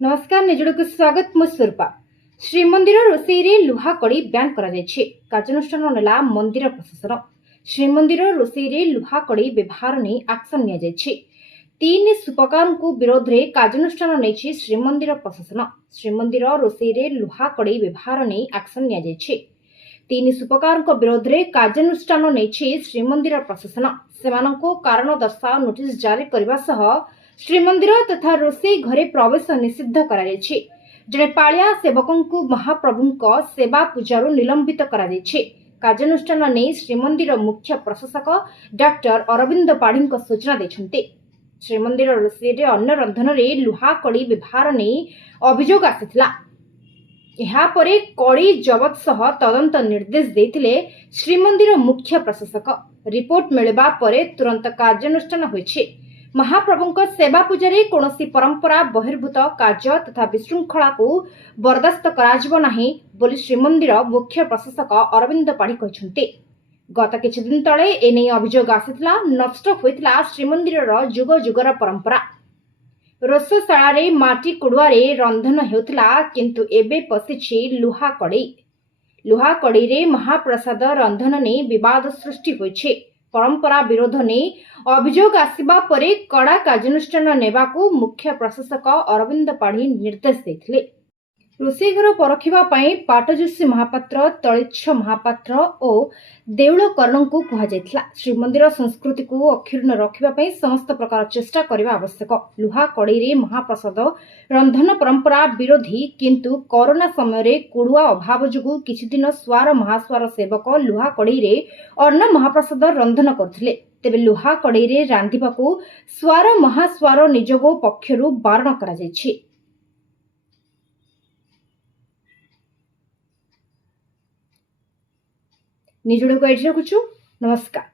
नमस्कार निजुड़ को स्वागत मु स्वरूपा। श्रीमंदिर रोषे लुहा कड़ी ब्यान कार्यानुष्ठान नेला मंदिर प्रशासन। श्रीमंदिर रोषे लुहा कड़ी व्यवहार नहीं एक्शन नि तीन सुपकार विरोध में कार्यानुष्ठान नहीं श्रीमंदिर प्रशासन। श्रीमंदिर रोषे लुहा कड़ी व्यवहार नहीं एक्शन नि तीन सुपकार विरोध में कार्यानुष्ठान नहीं श्रीमंदिर प्रशासन। से कारण दर्शा नोटिस जारी करने सह श्रीमंदिर तथा रोषे घरे प्रवेश निषिद्ध कराଯାଇଛି। जड़े पालिया सेवकों महाप्रभु सेवा पूजारू निलंबित कराଯାଇଛି। कार्यानुष्ठान नहीं श्रीमंदिर मुख्य प्रशासक डॉक्टर अरविंद पाढ़ी सूचना देते। श्रीमंदिर रोषे अन्न रंधन लुहा कड़ी व्यवहार नहीं अभियोग आसाला। यापर कड़ी जबत सह तदंत निर्देश देते श्रीमंदिर मुख्य प्रशासक। रिपोर्ट मिलवा पर तुरंत कार्यानुष्ठान होइछि। महाप्रभु सेवा पूजा कौन परंपरा बहिर्भूत कार्य तथा विशृंखला को बर्दास्त कर श्रीमंदिर मुख्य प्रशासक अरविंद पाढ़ी कहते। गत किछि दिन तले एने अभियोग आसाला। नष्ट होइतिला श्रीमंदिर जुग जुगर परंपरा। रोषशाला माटी कुड़ुआरे रंधन हेउतिला, किंतु एबे पशिछि लुहा कड़ी। लुहा कड़ी रे महाप्रसाद रंधन ने विवाद सृष्टि होइछि। परंपरा विरोध ने अभियोग आसिबा परे कड़ा कार्यानुष्ठान नेबाकू मुख्य प्रशासक अरविंद पाढ़ी निर्देश देथिले। रोषे घर परखिबा पई पाटजोशी महापात्र, तळिच्छ महापात्र और देउल कर्ण को कहा जायथिला। श्रीमंदिर संस्कृति को अक्षुण्ण रखिबा पई समस्त प्रकार चेष्टा करबा आवश्यक। लुहा कड़ी रे महाप्रसाद रंधन परंपरा विरोधी, किंतु कोरोना समय रे कुड़ुआ अभाव जुगु किछि दिन स्वार महास्वार सेवक लुहा कड़ी रे अन्न महाप्रसाद रंधन करथिले। तेबे लुहा कड़ी रे रांधिबाकू स्वार महास्वार निजोगो पक्षरु बारण करा जायछि। निजुड़ को एठी रखुछु। नमस्कार।